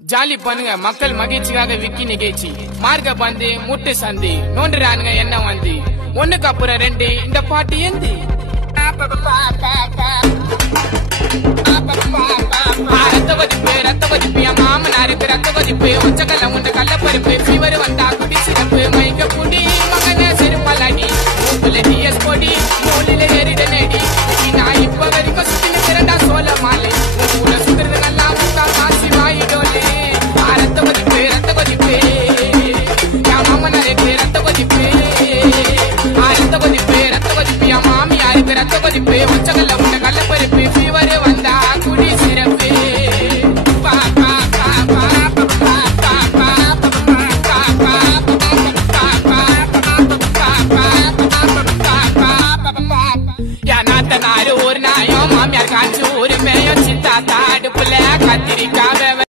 jolly பண்ணுங்க மக்கள் மகிழ்ச்சிக்காக விக்கி நிகழ்ச்சி மார்க்க பந்து முட்டு சந்தி நோண்டுறானுங்க என்ன வந்து ஒண்ணுக்கு அப்புறம் ரெண்டு இந்த பாட்டு ஏந்து ரத்த வதிப்பு என் மாமனாருக்கு ரத்த வதிப்பு ஒச்சக்கல்ல உண்டு கள்ளப்பருப்பு ஃபீவர் வந்தா